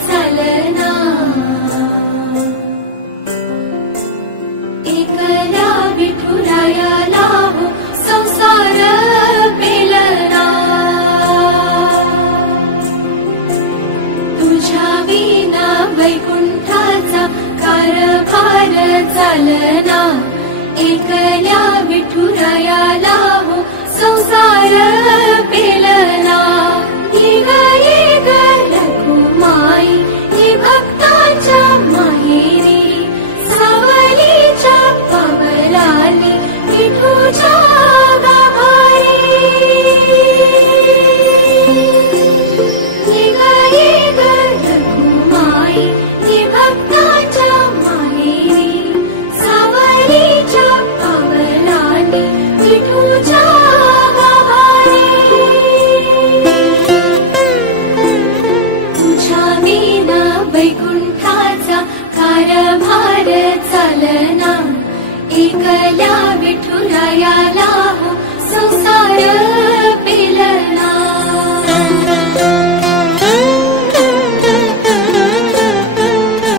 चालना, एकला विठुरायाला हो संसार पेलना, तुझ्या विना वैकुंठाचा कारभार चालना, एकल्या विठुरायाला हो संसार पेलना। ये ग रघुमाई ही भक्ताच्या माहेरी, सावलीच्या पावलाली विठूच्या गाभारी। ये ग रघुमाई ही भक्ताच्या माहेरी, सावलीच्या पावलाली विठूच्या गाभारी। तुझ्या विना वैकुंठाचा कारभार चालना, एकल्या विठुरायाला